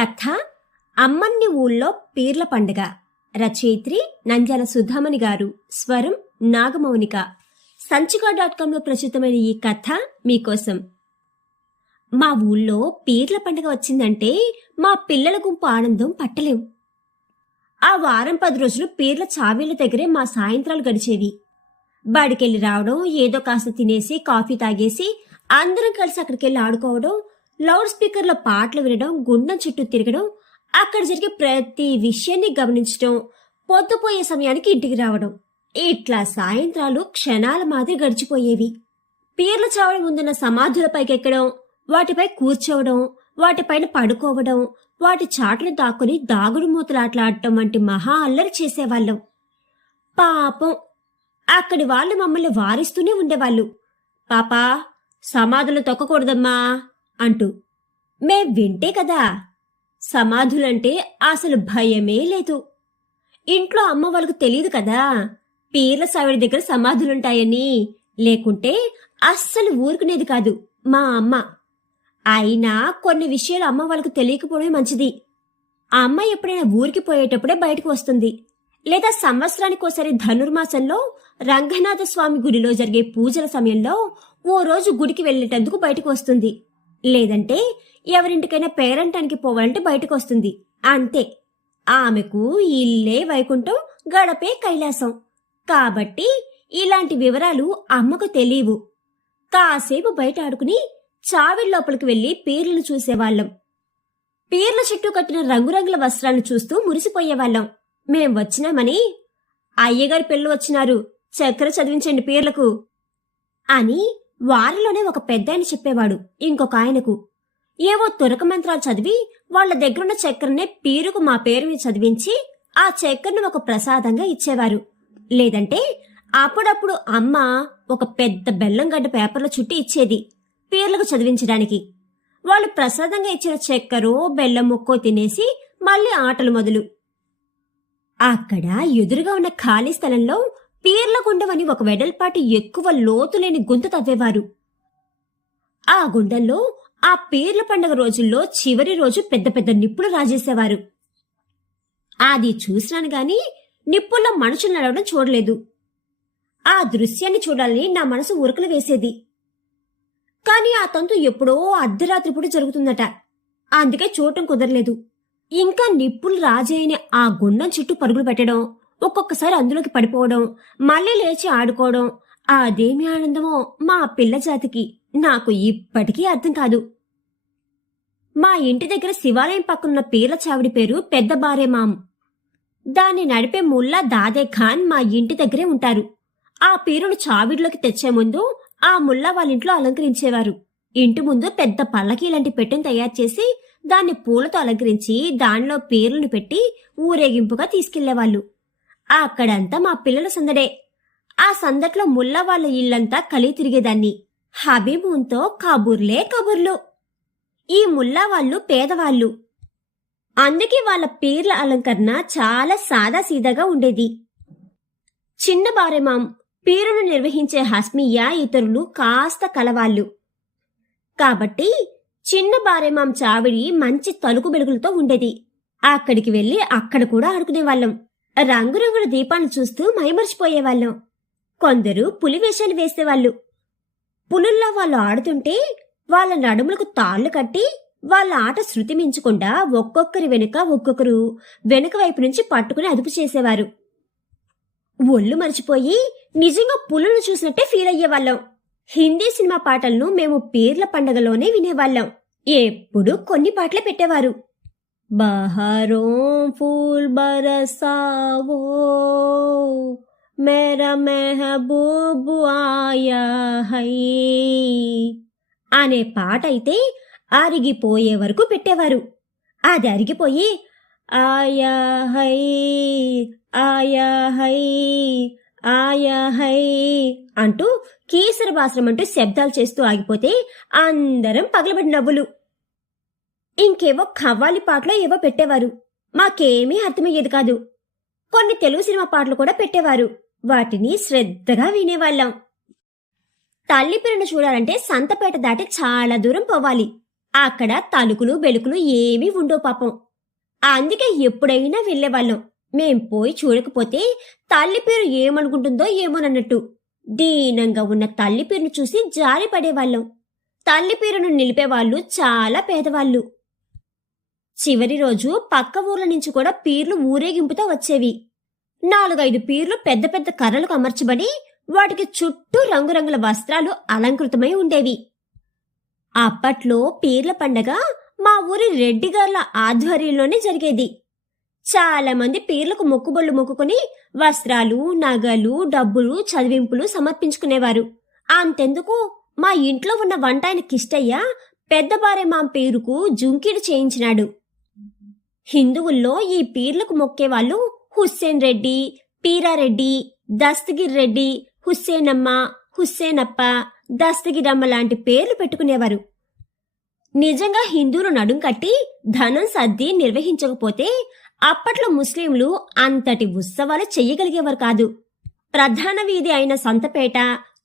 కథ అమ్మన్ని ఊళ్ళో పీర్ల పండుగ. రచయిత్రి నంద్యాల సుధామణి గారు. స్వరం నాగమౌనిక. సంచిక డాట్ కాంలో ప్రచురితమైన ఈ కథ మీకోసం. మా ఊళ్ళో పీర్ల పండుగ వచ్చిందంటే మా పిల్లల గుంపు ఆనందం పట్టలేం. ఆ వారం పది రోజులు పీర్ల చావీళ్ళ దగ్గరే మా సాయంత్రాలు గడిచేవి. బడికెళ్ళి రావడం ఏదో కాస్త తినేసి కాఫీ తాగేసి అందరం కలిసి అక్కడికెళ్ళి ఆడుకోవడం లౌడ్ స్పీకర్లో పాటలు వినడం గుండం చుట్టూ తిరగడం అక్కడ జరిగే ప్రతి విషయాన్ని గమనించడం పొద్దుపోయే సమయానికి ఇంటికి రావడం. ఇట్లా సాయంత్రాలు క్షణాల మాదిరి గడిచిపోయేవి. పీర్ల చావడం ముందున్న సమాధులపైకి ఎక్కడం వాటిపై కూర్చోవడం వాటిపైన పడుకోవడం వాటి చాటును దాక్కుని దాగుడు మూతలాట్లాడటం వంటి మహా అల్లరి చేసేవాళ్ళం. పాపం అక్కడి వాళ్ళు మమ్మల్ని వారిస్తూనే ఉండేవాళ్ళు. పాపా సమాధులు తొక్కకూడదమ్మా. అంటూ. మే వింటే కదా సమాధులంటే అసలు భయమే లేదు. ఇంట్లో అమ్మ వాళ్ళకు తెలియదు కదా పీర్ల సావిడి దగ్గర సమాధులుంటాయని లేకుంటే అస్సలు ఊరుకునేది కాదు మా అమ్మ. అయినా కొన్ని విషయాలు అమ్మ వాళ్ళకు తెలియకపోవడమే మంచిది. ఆ అమ్మ ఎప్పుడైనా ఊరికి పోయేటప్పుడే బయటకు వస్తుంది. లేదా సంవత్సరానికి ఒకసారి ధనుర్మాసంలో రంగనాథ స్వామి గుడిలో జరిగే పూజల సమయంలో ఓ రోజు గుడికి వెళ్ళేటందుకు బయటకు వస్తుంది. లేదంటే ఎవరింటికైనా పేరంటానికి పోవాలంటే బయటకు వస్తుంది అంతే. ఆమెకు ఇల్లే వైకుంఠం గడపే కైలాసం. కాబట్టి ఇలాంటి వివరాలు అమ్మకు తెలియవు. కాసేపు బయట ఆడుకుని చావిడి లోపలికి వెళ్ళి పీర్లను చూసేవాళ్ళం. పీర్ల చుట్టూ కట్టిన రంగురంగుల వస్త్రాలను చూస్తూ మురిసిపోయేవాళ్ళం. మేం వచ్చినామని అయ్యగారి పిల్లలు వచ్చినారు చక్కెర చదివించండి పీర్లకు అని వారిలోనే ఒక పెద్దాయన చెప్పేవాడు ఇంకొక ఆయనకు. ఏవో తురక మంత్రాలు చదివి వాళ్ళ దగ్గరున్న చక్కెరనే పీరుకు మా పేరు మీద చదివించి ఆ చక్కెరను ఒక ప్రసాదంగా ఇచ్చేవారు. లేదంటే అప్పుడప్పుడు అమ్మ ఒక పెద్ద బెల్లం గడ్డ పేపర్లో చుట్టి ఇచ్చేది పీర్లకు చదివించడానికి. వాళ్ళు ప్రసాదంగా ఇచ్చిన చక్కెరో బెల్లం ముక్కో తినేసి మళ్ళీ ఆటలు మొదలు. అక్కడ ఎదురుగా ఉన్న ఖాళీ స్థలంలో పీర్లగుండవని ఒక వెడల్పాటి ఎక్కువ లోతులేని గుంత తవ్వేవారు. ఆ గుండంలో ఆ పీర్ల పండగ రోజుల్లో చివరి రోజు పెద్ద పెద్ద నిప్పులు రాజేసేవారు. అది చూసినాను గాని నిప్పుల్లో మనుషులు నడవడం చూడలేదు. ఆ దృశ్యాన్ని చూడాలని నా మనసు ఉరకలు వేసేది. కాని ఆ తంతు ఎప్పుడో అర్ధరాత్రి పూట జరుగుతుందట. అందుకే చూడటం కుదరలేదు. ఇంకా నిప్పులు రాజైన ఆ గుండం చుట్టూ పరుగులు పెట్టడం ఒక్కొక్కసారి అందులోకి పడిపోవడం మళ్ళీ లేచి ఆడుకోవడం అదేమి ఆనందమో మా పిల్ల జాతికి. నాకు ఇప్పటికీ అర్థం కాదు. మా ఇంటి దగ్గర శివాలయం పక్కనున్న పీర్ల చావిడి పేరు పెద్ద బారేమాం. దాన్ని నడిపే ముల్లా దాదే ఖాన్ మా ఇంటి దగ్గరే ఉంటారు. ఆ పీరును చావిడిలోకి తెచ్చే ముందు ఆ ముల్లా వాళ్ళ ఇంట్లో అలంకరించేవారు. ఇంటి ముందు పెద్ద పల్లకి లాంటి పెట్టెను తయారు చేసి దాన్ని పూలతో అలంకరించి దానిలో పీర్లను పెట్టి ఊరేగింపుగా తీసుకెళ్ళేవాళ్ళు. అక్కడంతా మా పిల్లల సందడే. ఆ సందట్లో ముల్లా వాళ్ళ ఇల్లంతా కలి తిరిగేదాన్ని. హబీబూన్తో కబుర్లే కబుర్లు. ఈ ముల్లా వాళ్ళు పేదవాళ్ళు. అందుకే వాళ్ళ పేర్ల అలంకరణ చాలా సాదాసీదాగా ఉండేది. చిన్న బారెమాం పేరును నిర్వహించే హస్మియా ఇతరులు కాస్త కలవాళ్ళు. కాబట్టి చిన్న బారెమాం చావిడి మంచి తలుకు బెలుగులతో ఉండేది. అక్కడికి వెళ్ళి అక్కడ కూడా ఆడుకునేవాళ్ళం. రంగురంగుల దీపాలను చూస్తూ మైమర్చిపోయేవాళ్ళం. కొందరు పులి వేషాలు వేసేవాళ్ళు. పులుల్లో వాళ్ళు ఆడుతుంటే వాళ్ళ నడుములకు తాళ్ళు కట్టి వాళ్ళ ఆట శృతి మించకుండా ఒక్కొక్కరి వెనుక ఒక్కొక్కరు వెనుక వైపు నుంచి పట్టుకుని అదుపు చేసేవారు. ఒళ్ళు మర్చిపోయి నిజంగా పులును చూసినట్టే ఫీల్ అయ్యేవాళ్ళం. హిందీ సినిమా పాటలను మేము పీర్ల పండగలోనే వినేవాళ్ళం. ఎప్పుడూ కొన్ని పాటలే పెట్టేవారు. బహారో ఫూల్ बरसाओ मेरा మెహబూబ్ ఆయా హై అనే పాట అయితే అరిగిపోయే వరకు పెట్టేవారు. అది అరిగిపోయి ఆయా హై ఆయా హై ఆయా హై అంటూ కీసర అంటూ శబ్దాలు చేస్తూ ఆగిపోతే అందరం పగలబడి నవ్వులు. ఇంకేవో ఖవ్వాలి పాటలో ఏవో పెట్టేవారు. మాకేమీ అర్థమయ్యేది కాదు. కొన్ని తెలుగు సినిమా పాటలు కూడా పెట్టేవారు. వాటిని శ్రద్ధగా వినేవాళ్ళం. తల్లి పిల్లను చూడాలంటే సంతపేట దాటి చాలా దూరం పోవాలి. అక్కడ తలుకులు బెలుకులు ఏమీ ఉండవు పాపం. అందుకే ఎప్పుడైనా వెళ్ళేవాళ్ళం. మేం పోయి చూడకపోతే తల్లి పేరు ఏమనుకుంటుందో ఏమోనన్నట్టు. దీనంగా ఉన్న తల్లి పేరును చూసి జారిపడేవాళ్ళం తల్లి పేరును నిలిపేవాళ్ళు చాలా పేదవాళ్ళు. చివరి రోజు పక్క ఊర్ల నుంచి కూడా పీర్లు ఊరేగింపుతో వచ్చేవి. నాలుగైదు పీర్లు పెద్ద పెద్ద కర్రలకు అమర్చబడి వాటికి చుట్టూ రంగురంగుల వస్త్రాలు అలంకృతమై ఉండేవి. అప్పట్లో పీర్ల పండగ మా ఊరి రెడ్డిగార్ల ఆధ్వర్యంలోనే జరిగేది. చాలా మంది పీర్లకు మొక్కుబళ్ళు మొక్కుకొని వస్త్రాలు నగలు డబ్బులు చదివింపులు సమర్పించుకునేవారు. అంతెందుకు? మా ఇంట్లో ఉన్న వంటాయన కిష్టయ్య పెద్ద మా పేరుకు జుంకిడు చేయించినాడు. హిందువుల్లో ఈ పీర్లకు మొక్కేవాళ్ళు హుస్సేన్ రెడ్డి పీరారెడ్డి దస్తగిర్ రెడ్డి హుస్సేనమ్మ హుస్సేనప్ప దస్తగిరమ్మ లాంటి పేర్లు పెట్టుకునేవారు. నిజంగా హిందువులు నడుం కట్టి ధనం సర్ది నిర్వహించకపోతే అప్పట్లో ముస్లింలు అంతటి ఉత్సవాలు చెయ్యగలిగేవారు కాదు. ప్రధాన వీధి అయిన సంతపేట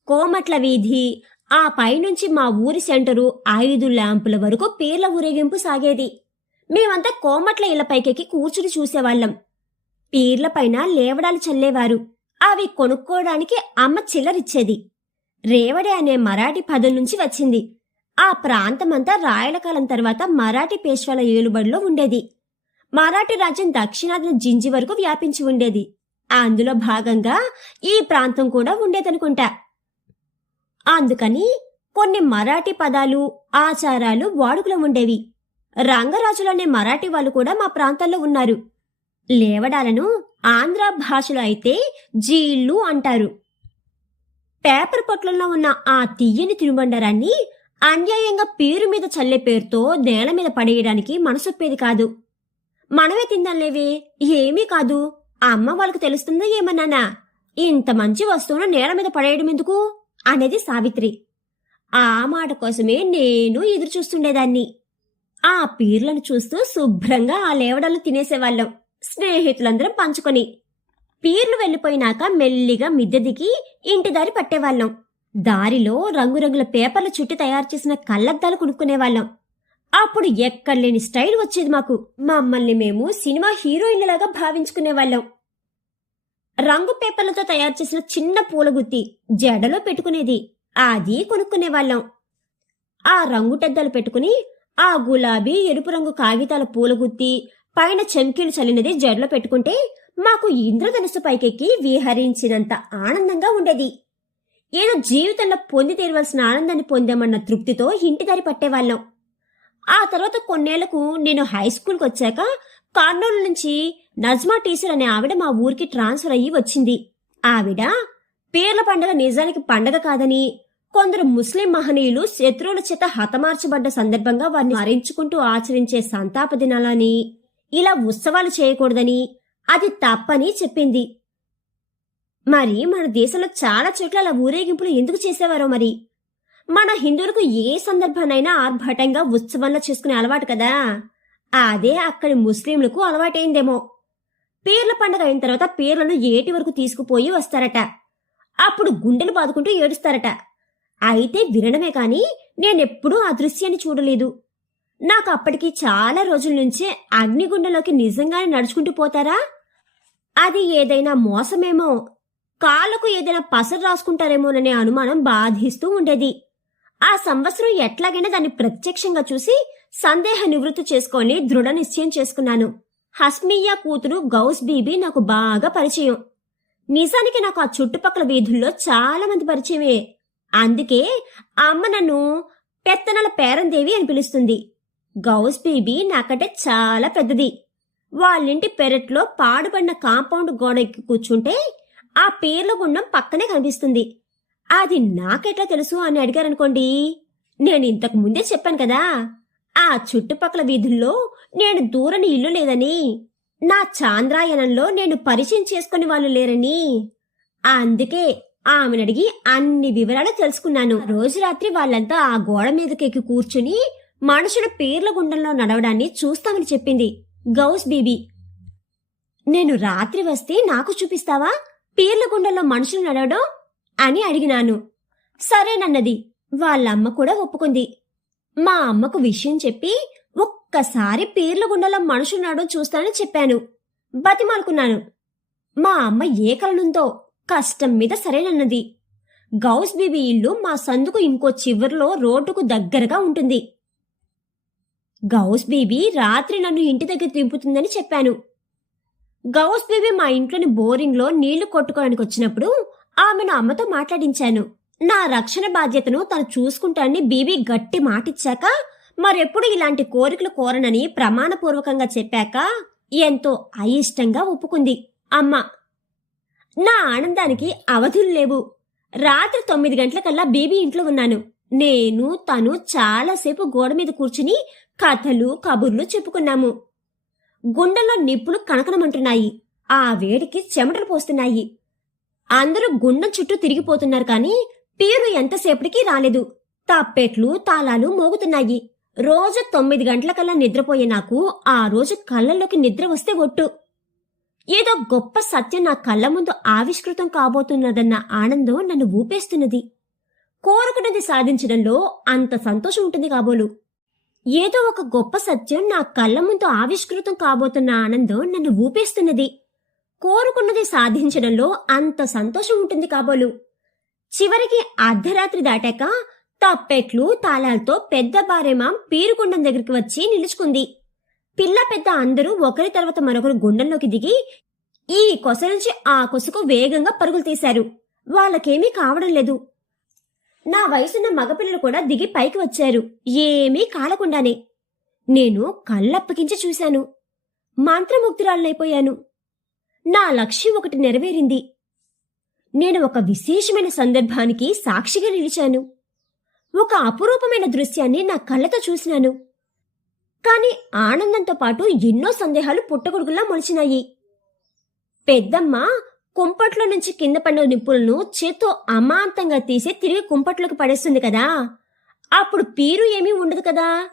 కోమట్ల వీధి ఆ పైనుంచి మా ఊరి సెంటరు ఐదు ల్యాంపుల వరకు పీర్ల ఊరేగింపు సాగేది. మేమంతా కోమట్ల ఇళ్ళ పైకెక్కి కూర్చుని చూసేవాళ్ళం. పీర్లపైన లేవడాలు చల్లేవారు. అవి కొనుక్కోవడానికి అమ్మ చిల్లరిచ్చేది. రేవడే అనే మరాఠీ పదం నుంచి వచ్చింది. ఆ ప్రాంతమంతా రాయల కాలం తర్వాత మరాఠీ పేష్వాల ఏలుబడిలో ఉండేది. మరాఠీ రాజ్యం దక్షిణాదిన జింజి వరకు వ్యాపించి ఉండేది. అందులో భాగంగా ఈ ప్రాంతం కూడా ఉండేదనుకుంటా. అందుకని కొన్ని మరాఠీ పదాలు ఆచారాలు వాడుకలో ఉండేవి. రంగరాజులనే మరాఠీ వాళ్ళు కూడా మా ప్రాంతాల్లో ఉన్నారు. లేవడాలను ఆంధ్ర భాషలో అయితే జీళ్ళు అంటారు. పేపర్ పొట్లలో ఉన్న ఆ తీయని తినుబండరాన్ని అన్యాయంగా పేరు మీద చల్లే పేరుతో నేల మీద పడేయడానికి మనసొప్పేది కాదు. మనమే తిందాంలేవే ఏమీ కాదు. అమ్మ వాళ్ళకు తెలుస్తుందో ఏమన్నానా? ఇంత మంచి వస్తువును నేల మీద పడేయడం ఎందుకు? అనేది సావిత్రి. ఆ మాట కోసమే నేను ఎదురు చూస్తుండేదాన్ని ఆ పీర్లను చూస్తూ శుభ్రంగా ఆ లేవడాలు తినేసేవాళ్ళం. స్నేహితులందరం పంచుకొని పీర్లు వెళ్ళిపోయినాక మెల్లిగా మిద్దె దిగి ఇంటి దారి పట్టేవాళ్ళం. దారిలో రంగురంగుల పేపర్ల చుట్టి తయారు చేసిన కళ్ళద్దాలు కొనుక్కునేవాళ్ళం. అప్పుడు ఎక్కడలేని స్టైల్ వచ్చేది మాకు. మమ్మల్ని మేము సినిమా హీరోయిన్లలాగా భావించుకునేవాళ్ళం. రంగు పేపర్లతో తయారు చేసిన చిన్న పూలగుత్తి జడలో పెట్టుకునేది. అది కొనుక్కునేవాళ్ళం. ఆ రంగుటద్దాలు పెట్టుకుని ఆ గులాబీ ఎరుపు రంగు కాగితాల పూలగుత్తి పైన చెంకీలు చల్లినది జడలో పెట్టుకుంటే మాకు ఇంద్రధనుసు పైకెక్కి విహరించినంత ఆనందంగా ఉండేది. ఏదో జీవితంలో పొంది తీరవలసిన ఆనందాన్ని పొందామన్న తృప్తితో ఇంటి దారి పట్టేవాళ్ళం. ఆ తర్వాత కొన్నేళ్ళకు నేను హై స్కూల్కి వచ్చాక కర్నూలు నుంచి నజ్మా టీచర్ అనే ఆవిడ మా ఊరికి ట్రాన్స్ఫర్ అయ్యి వచ్చింది. ఆవిడ పేర్ల పండగ నిజానికి పండగ కాదని కొందరు ముస్లిం మహనీయులు శత్రువుల చేత హతమార్చబడ్డ సందర్భంగా వారిని మరించుకుంటూ ఆచరించే సంతాప దినాలని ఇలా ఉత్సవాలు చేయకూడదని అది తప్పని చెప్పింది. మరి మన దేశంలో చాలా చోట్ల అలా ఊరేగింపులు ఎందుకు చేసేవారో మరి? మన హిందువులకు ఏ సందర్భానైనా ఆర్భటంగా ఉత్సవంలో చేసుకునే అలవాటు కదా? అదే అక్కడి ముస్లింలకు అలవాటైందేమో. పీర్ల పండగ అయిన తర్వాత పీర్లను ఏటి వరకు తీసుకుపోయి వస్తారట. అప్పుడు గుండెలు బాదుకుంటూ ఏడుస్తారట. అయితే వినడమే కాని నేనెప్పుడూ ఆ దృశ్యాన్ని చూడలేదు. నాకు అప్పటికి చాలా రోజుల నుంచే అగ్నిగుండలోకి నిజంగానే నడుచుకుంటూ పోతారా? అది ఏదైనా మోసమేమో? కాళ్ళకు ఏదైనా పసరు రాసుకుంటారేమోననే అనుమానం బాధిస్తూ ఉండేది. ఆ సంవత్సరం ఎట్లాగైనా దాన్ని ప్రత్యక్షంగా చూసి సందేహ నివృత్తి చేసుకొని దృఢ నిశ్చయం చేసుకున్నాను. హస్మియా కూతురు గౌస్ బీబీ నాకు బాగా పరిచయం. నిజానికి నాకు ఆ చుట్టుపక్కల వీధుల్లో చాలా మంది పరిచయమే. అందుకే అమ్మ నన్ను పెత్తనల పేరందేవి అని పిలుస్తుంది. గౌస్ బీబీ నాకంటే చాలా పెద్దది. వాళ్ళింటి పెరట్లో పాడుపడిన కాంపౌండ్ గోడ ఎక్కి కూర్చుంటే ఆ పేర్ల గుండం పక్కనే కనిపిస్తుంది. అది నాకెట్లా తెలుసు అని అడిగారనుకోండి. నేను ఇంతకు ముందే చెప్పాను కదా ఆ చుట్టుపక్కల వీధుల్లో నేను దూరని ఇల్లు లేదని నా చాంద్రాయణంలో నేను పరిచయం చేసుకుని వాళ్ళు లేరని. అందుకే ఆమెను అడిగి అన్ని వివరాలు తెలుసుకున్నాను. రోజు రాత్రి వాళ్ళంతా ఆ గోడ మీదకెక్కి కూర్చుని మనుషుల పేర్ల గుండంలో నడవడాన్ని చూస్తామని చెప్పింది. గౌస్ బీబీ నేను రాత్రి వస్తే నాకు చూపిస్తావా? పీర్ల గుండంలో మనుషులు నడవడం? అని అడిగినాను. సరేనన్నది. వాళ్ళమ్మ కూడా ఒప్పుకుంది. మా అమ్మకు విషయం చెప్పి ఒక్కసారి పీర్ల మనుషులు నడవడం చూస్తానని చెప్పాను. బతిమాలుకున్నాను. మా అమ్మ ఏ కలనుందో కష్టం మీద సరేనన్నది గౌస్ బీబీ ఇల్లు మా సందుకు ఇంకో చివరిలో రోడ్డుకు దగ్గరగా ఉంటుంది. గౌస్ బీబీ రాత్రి నన్ను ఇంటి దగ్గర దింపుతుందని చెప్పాను. గౌస్ బీబీ మా ఇంట్లోని బోరింగ్లో నీళ్ళు కొట్టుకోవడానికి వచ్చినప్పుడు ఆమెను అమ్మతో మాట్లాడించాను. నా రక్షణ బాధ్యతను తను చూసుకుంటానని బీబీ గట్టి మాటిచ్చాక మరెప్పుడు ఇలాంటి కోరికలు కోరనని ప్రమాణపూర్వకంగా చెప్పాక ఎంతో అయిష్టంగా ఒప్పుకుంది. అమ్మ నా ఆనందానికి అవధులు లేవు. రాత్రి తొమ్మిది గంటలకల్లా బీబీ ఇంట్లో ఉన్నాను. నేను తను చాలాసేపు గోడ మీద కూర్చుని కథలు కబుర్లు చెప్పుకున్నాము. గుండెల్లో నిప్పులు కనకనమంటున్నాయి. ఆ వేడికి చెమటలు పోస్తున్నాయి. అందరూ గుండం చుట్టూ తిరిగిపోతున్నారు కానీ పీరు ఎంతసేపటికి రాలేదు. తప్పెట్లు తాళాలు మోగుతున్నాయి. రోజు తొమ్మిది గంటలకల్లా నిద్రపోయే నాకు ఆ రోజు కళ్ళల్లోకి నిద్ర వస్తే ఒట్టు. ఏదో గొప్ప సత్యం నా కళ్ళ ముందు ఆవిష్కృతం కాబోతున్నదన్న ఆనందం నన్ను ఊపేస్తున్నది. కోరుకున్నది సాధించడంలో అంత సంతోషం ఉంటుంది కాబోలు. ఏదో ఒక గొప్ప సత్యం నా కళ్ళ ముందు ఆవిష్కృతం కాబోతున్న ఆనందం నన్ను ఊపేస్తున్నది. కోరుకున్నది సాధించడంలో అంత సంతోషం ఉంటుంది కాబోలు. చివరికి అర్ధరాత్రి దాటాక తప్పెట్లు తాళాలతో పెద్ద బారేమాం పీరుకుండం దగ్గరికి వచ్చి నిలుచుకుంది. పిల్ల పెద్ద అందరూ ఒకరి తర్వాత మరొకరు గుండంలోకి దిగి ఈ కొస నుంచి ఆ కొసకు వేగంగా పరుగులు తీశారు. వాళ్ళకేమీ కావడం లేదు. నా వయసున్న మగపిల్లలు కూడా దిగి పైకి వచ్చారు. ఏమీ కాలకుండానే. నేను కళ్ళప్పగించి చూశాను. మంత్రముగ్ధురాలనైపోయాను. నా లక్ష్యం ఒకటి నెరవేరింది. నేను ఒక విశేషమైన సందర్భానికి సాక్షిగా నిలిచాను. ఒక అపురూపమైన దృశ్యాన్ని నా కళ్ళతో చూసినాను. కాని ఆనందంతో పాటు ఎన్నో సందేహాలు పుట్టగొడుగులా మొలిచినాయి. పెద్దమ్మ కుంపట్లో నుంచి కింద పడిన నిప్పులను చేత్తో అమాంతంగా తీసి తిరిగి కుంపట్లోకి పడేస్తుంది కదా. అప్పుడు పీరు ఏమీ ఉండదు కదా.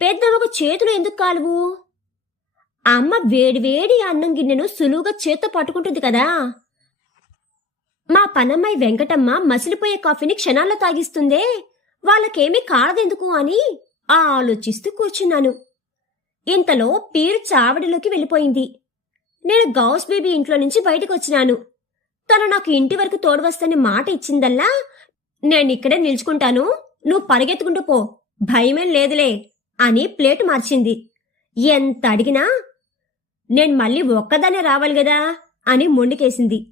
పెద్దమ్మకు చేతులు ఎందుకు కాలువు? అమ్మ వేడివేడి అన్నం గిన్నెను సులువుగా చేత్తో పట్టుకుంటుంది కదా. మా పనమ్మాయి వెంకటమ్మ మసిలిపోయే కాఫీని క్షణాల్లో తాగిస్తుందే. వాళ్ళకేమీ కాడదెందుకు అని ఆలోచిస్తూ కూర్చున్నాను. ఇంతలో పీరు చావడిలోకి వెళ్ళిపోయింది. నేను గౌస్ బేబీ ఇంట్లో నుంచి బయటకు వచ్చినాను తను నాకు ఇంటి వరకు తోడువస్తని మాట ఇచ్చిందల్లా నేను ఇక్కడే నిల్చుకుంటాను. నువ్వు పరిగెత్తుకుంటూ పో. భయమేం లేదులే అని ప్లేటు మార్చింది. ఎంత అడిగినా నేను మళ్ళీ ఒక్కదానే రావాలి కదా అని మొండికేసింది.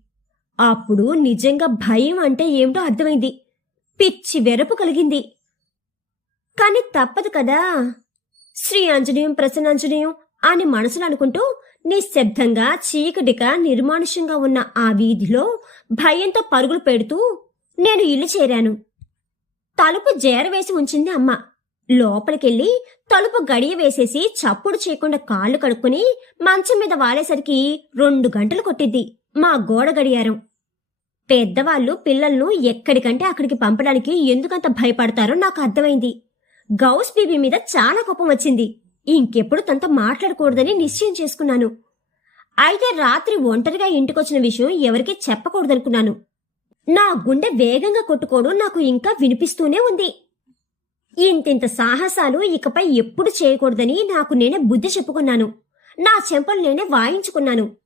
అప్పుడు నిజంగా భయం అంటే ఏమిటో అర్థమైంది. పిచ్చి వెరపు కలిగింది. కాని తప్పదు కదా. శ్రీ ఆంజనేయం ప్రసన్నాంజనేయం అని మనసులో అనుకుంటూ నిశ్శబ్దంగా చీకటిగా నిర్మానుష్యంగా ఉన్న ఆ వీధిలో భయంతో పరుగులు పెడుతూ నేను ఇల్లు చేరాను. తలుపు జేరవేసి ఉంచింది అమ్మ. లోపలికెళ్ళి తలుపు గడియ వేసేసి చప్పుడు చేయకుండా కాళ్ళు కడుక్కుని మంచం మీద వాలేసరికి రెండు గంటలు కొట్టిద్ది మా గోడ గడియారం. పెద్దవాళ్ళు పిల్లలను ఎక్కడికంటే అక్కడికి పంపడానికి ఎందుకంత భయపడతారో నాకు అర్థమైంది. గౌస్ బీబీ మీద చాలా కోపం వచ్చింది. ఇంకెప్పుడు తనతో మాట్లాడకూడదని నిశ్చయం చేసుకున్నాను. అయితే రాత్రి ఒంటరిగా ఇంటికొచ్చిన విషయం ఎవరికీ చెప్పకూడదనుకున్నాను. నా గుండె వేగంగా కొట్టుకోవడం నాకు ఇంకా వినిపిస్తూనే ఉంది. ఇంతింత సాహసాలు ఇకపై ఎప్పుడు చేయకూడదని నాకు నేనే బుద్ధి చెప్పుకున్నాను. నా చెంపలు నేనే వాయించుకున్నాను.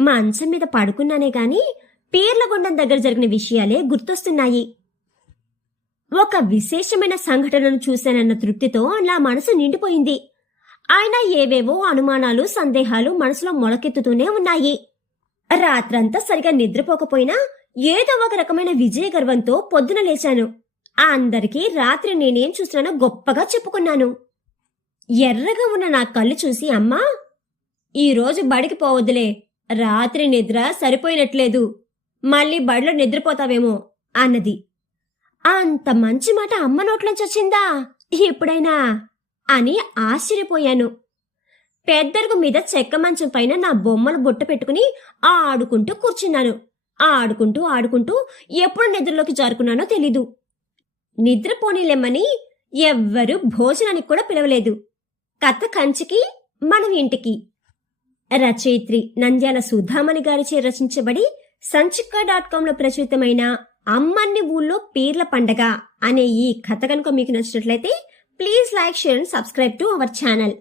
మంచం మీద పడుకున్నానే గాని పీర్లగొండం దగ్గర జరిగిన విషయాలే గుర్తొస్తున్నాయి. ఒక విశేషమైన సంఘటనను చూశానన్న తృప్తితో నా మనసు నిండిపోయింది. ఆయన ఏవేవో అనుమానాలు సందేహాలు మనసులో మొలకెత్తుతూనే ఉన్నాయి. రాత్రంతా సరిగా నిద్రపోకపోయినా ఏదో ఒక రకమైన విజయ గర్వంతో పొద్దున లేచాను. అందరికీ రాత్రి నేనేం చూసినానో గొప్పగా చెప్పుకున్నాను. ఎర్రగా ఉన్న నా కళ్ళు చూసి అమ్మా ఈరోజు బడికి పోవద్దులే. రాత్రి నిద్ర సరిపోయినట్లేదు. మళ్ళీ బడిలో నిద్రపోతావేమో అన్నది. అంత మంచి మాట అమ్మ నోట్లోంచి వచ్చిందా ఎప్పుడైనా? అని ఆశ్చర్యపోయాను. పెద్దరుగు మీద చెక్క మంచం పైన నా బొమ్మలు బుట్ట పెట్టుకుని ఆడుకుంటూ కూర్చున్నాను. ఆడుకుంటూ ఆడుకుంటూ ఎప్పుడు నిద్రలోకి జారుకున్నానో తెలీదు. నిద్రపోనీలేమని ఎవ్వరూ భోజనానికి కూడా పిలవలేదు. కథ కంచికి మనం ఇంటికి. రచయిత్రి నంద్యాల సుధామణి గారిచే రచించబడి సంచిక్క డాట్ కాంలో ప్రచురితమైన అమ్మన్ని ఊళ్ళో పీర్ల పండగ అనే ఈ కథ కనుక మీకు నచ్చినట్లయితే please like share and subscribe to our channel